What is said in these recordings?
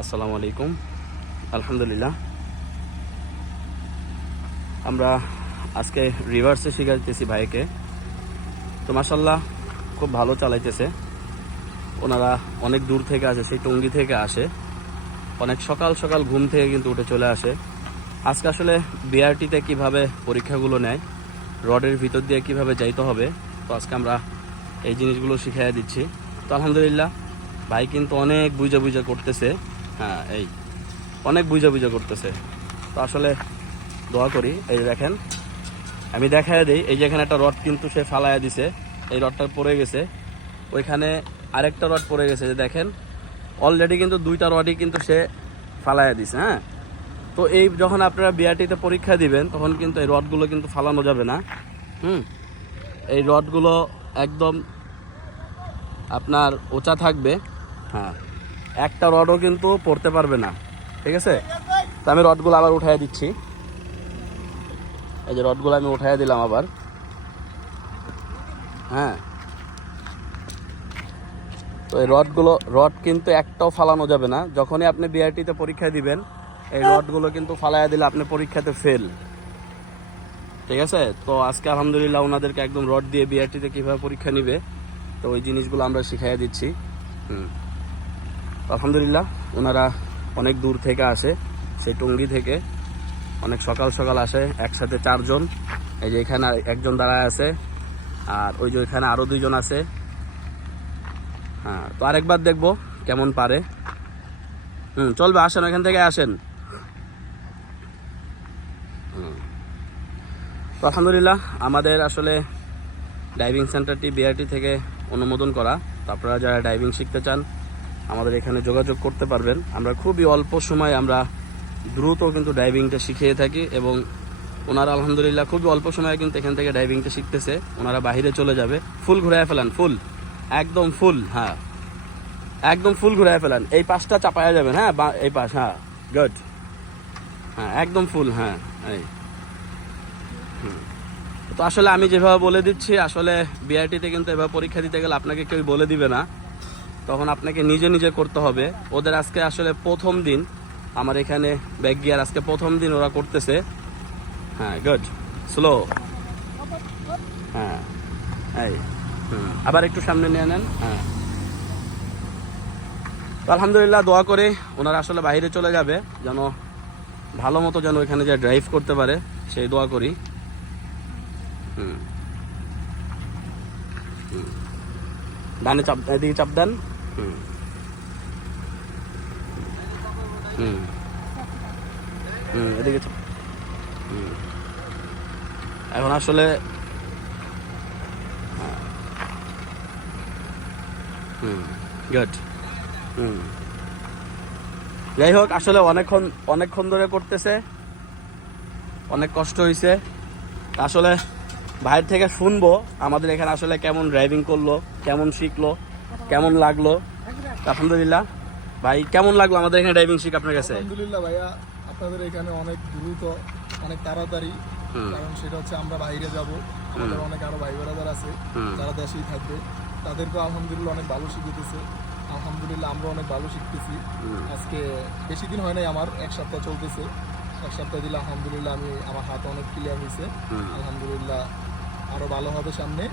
আসসালামু আলাইকুম। আলহামদুলিল্লাহ, আমরা আজকে রিভার্সে শিখাইতেছি ভাইকে। তো মাশাল্লাহ খুব ভালো চালাইতেছে। ওনারা অনেক দূর থেকে আসে, সেই টঙ্গী থেকে আসে, অনেক সকাল সকাল ঘুম থেকে কিন্তু উঠে চলে আসে। আজকে আসলে বিআরটিতে কিভাবে পরীক্ষাগুলো নেয়, রডের ভিতর দিয়ে কিভাবে যাইতে হবে, তো আজকে আমরা এই জিনিসগুলো শিখাইয়া দিচ্ছি। তো আলহামদুলিল্লাহ ভাই কিন্তু অনেক বুঝা বুঝা করতেছে। হ্যাঁ, এই অনেক বুঝা বুঝা করতেছে। তো আসলে দোয়া করি। এই যে দেখেন, আমি দেখাইয়া দিই, এই যে এখানে একটা রড কিন্তু সে ফালাইয়া দিছে, এই রডটা পড়ে গেছে, ওইখানে আরেকটা রড পড়ে গেছে, যে দেখেন অলরেডি কিন্তু দুইটা রডই কিন্তু সে ফালাইয়া দিছে। হ্যাঁ, তো এই যখন আপনারা বিআরটিতে পরীক্ষা দিবেন তখন কিন্তু এই রডগুলো কিন্তু ফালানো যাবে না। এই রডগুলো একদম আপনার উঁচা থাকবে। হ্যাঁ, একটা রডও কিন্তু পড়তে পারবে না, ঠিক আছে? তো আমি রডগুলো আবার উঠাইয়া দিচ্ছি। এই যে রডগুলো আমি উঠাইয়া দিলাম আবার। হ্যাঁ, তো এই রড কিন্তু একটাও ফালানো যাবে না। যখনই আপনি বিআরটিতে পরীক্ষা দিবেন এই রডগুলো কিন্তু ফালাইয়া দিলে আপনি পরীক্ষাতে ফেল, ঠিক আছে? তো আজকে আলহামদুলিল্লাহ ওনাদেরকে একদম রড দিয়ে বিআরটিতে কীভাবে পরীক্ষা নিবে, তো ওই জিনিসগুলো আমরা শিখাইয়া দিচ্ছি। আলহামদুলিল্লাহ ওনারা অনেক দূর থেকে আসে, সেই টঙ্গী থেকে অনেক সকাল সকাল আসে, একসাথে 4 জন। এই যে এখানে একজন দাঁড়ায় আছে, আর ওই যে ওইখানে আরও 2 জন আছে। হ্যাঁ, তো আরেকবার দেখবো কেমন পারে। চলবে, আসেন, ওইখান থেকে আসেন। তো আলহামদুলিল্লাহ আমাদের আসলে ডাইভিং সেন্টারটি বিআরটি থেকে অনুমোদন করা। তো আপনারা যারা ডাইভিং শিখতে চান আমাদের এখানে যোগাযোগ করতে পারবেন। আমরা খুবই অল্প সময় আমরা দ্রুত কিন্তু ডাইভিংটা শিখিয়ে থাকি, এবং ওনারা আলহামদুলিল্লাহ খুবই অল্প সময়ে কিন্তু এখান থেকে ডাইভিংটা শিখতেছে। ওনারা বাইরে চলে যাবে। ফুল ঘুরায় ফেলান, ফুল, একদম ফুল। হ্যাঁ, একদম ফুল ঘুরায় ফেলান। এই পাশটা চাপায়া যাবেন। হ্যাঁ, এই পাশ। হ্যাঁ, গুড। হ্যাঁ, একদম ফুল। হ্যাঁ, এই তো আসলে আমি যেভাবে বলে দিচ্ছি, আসলে বিআরটিতে কিন্তু এভাবে পরীক্ষা দিতে গেলে আপনাকে কেউ বলে দিবে না, তখন আপনাকে নিজে নিজে করতে হবে। ওদের আজকে আসলে প্রথম দিন আমার এখানে ব্যাক গিয়ার, আজকে প্রথম দিন ওরা করতেছে। হ্যাঁ, গুড, স্লো। হ্যাঁ, এই আবার একটু সামনে নিয়ে নেন। হ্যাঁ, তো আলহামদুলিল্লাহ দোয়া করে ওনারা আসলে বাইরে চলে যাবে, যেন ভালো মতো যেন ওইখানে যে ড্রাইভ করতে পারে, সেই দোয়া করি। ডানে চাপ, এদিকে চাপ দেন। এদিকে চাপ। এখন আসলে গুড। যাই হোক, আসলে অনেকক্ষণ ধরে করতেছে, অনেক কষ্ট হয়েছে। আসলে বাইরে থেকে শুনবো আমাদের এখানে আসলে কেমন ড্রাইভিং করলো, কেমন শিখলো, কেমন লাগলো। আলহামদুলিল্লাহ ভাই, কেমন লাগলো আমাদের এখানে ড্রাইভিং শিখ আপনার কাছে? আলহামদুলিল্লাহ ভাইয়া, আপনাদের এখানে অনেক দ্রুত, অনেক তাড়াতাড়ি। কারণ সেটা হচ্ছে আমরা বাইরে যাব, আমাদের অনেক আরো ভাই বোনেরা আছে যারা দেশেই থাকবে, তাদেরকে আলহামদুলিল্লাহ অনেক ভালো শিখেতেছে। আলহামদুলিল্লাহ আমরা অনেক ভালো শিখতেছি। আজকে বেশি দিন হয় নাই, আমার 1 সপ্তাহ চলতেছে। 1 সপ্তাহ দিলে আলহামদুলিল্লাহ আমার হাত অনেক ক্লিয়ার হয়েছে। আলহামদুলিল্লাহ আরো ভালো হবে সামনে।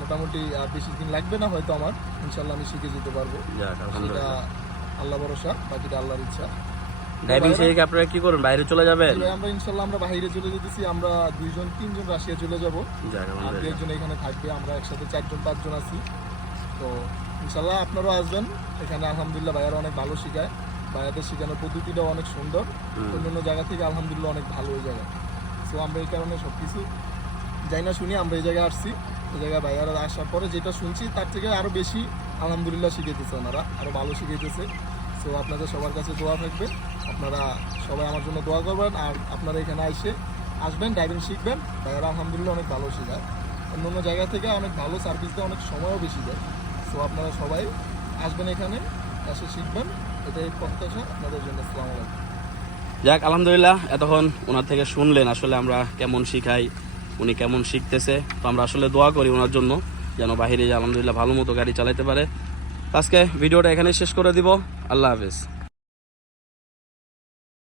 মোটামুটি আর বেশি দিন লাগবে না হয়তো আমার, ইনশাল্লাহ আমি শিখে যেতে পারবো। সেটা আল্লাহ ভরসা, বাকিটা আল্লাহর ইচ্ছা। ড্রাইভিং শিখে আপনারা কি করবেন, বাইরে চলে যাবেন? আমরা ইনশাল্লাহ আমরা বাইরে চলে যেতেছি। আমরা 2-3 জন রাশিয়া চলে যাবো, আর 2 জন এখানে থাকবে। আমরা একসাথে 4-5 জন আছি। তো ইনশাল্লাহ আপনারাও আসবেন এখানে। আলহামদুলিল্লাহ ভাইয়ারা অনেক ভালো শেখায়, ভাইয়াদের শেখানোর পদ্ধতিটাও অনেক সুন্দর, অন্যান্য জায়গা থেকে আলহামদুলিল্লাহ অনেক ভালো ওই জায়গা। সো আমরা এই কারণে সবকিছু যাই না শুনি আমরা এই জায়গায় আসছি। এই জায়গায় ভাইয়ারা আসার পরে যেটা শুনছি তার থেকে আরো বেশি আলহামদুলিল্লাহ শিখাইতেছে, ওনারা আরো ভালো শিখাইতেছে। সো আপনাদের সবার কাছে দোয়া থাকবে, আপনারা সবাই আমার জন্য দোয়া করবেন। আর আপনারা এখানে আসবেন, ড্রাইভিং শিখবেন। ভাইয়ারা আলহামদুলিল্লাহ অনেক ভালো শেখায়, অন্য জায়গা থেকে অনেক ভালো সার্ভিস দেয়, অনেক সময়ও বেশি দেয়। সো আপনারা সবাই আসবেন, এখানে এসে শিখবেন, এটাই প্রত্যাশা আপনাদের জন্য। আসসালামু আলাইকুম। যাক, আলহামদুলিল্লাহ এতক্ষণ ওনার থেকে শুনলেন আসলে আমরা কেমন শিখাই, উনি কেমন শিখতেছে। তো আমরা আসলে দোয়া করি ওনার জন্য, যেন বাহিরে আলহামদুলিল্লাহ ভালো মতো গাড়ি চালাতে পারে। আজকে ভিডিওটা এখানে শেষ করে দিব। আল্লাহ হাফেজ।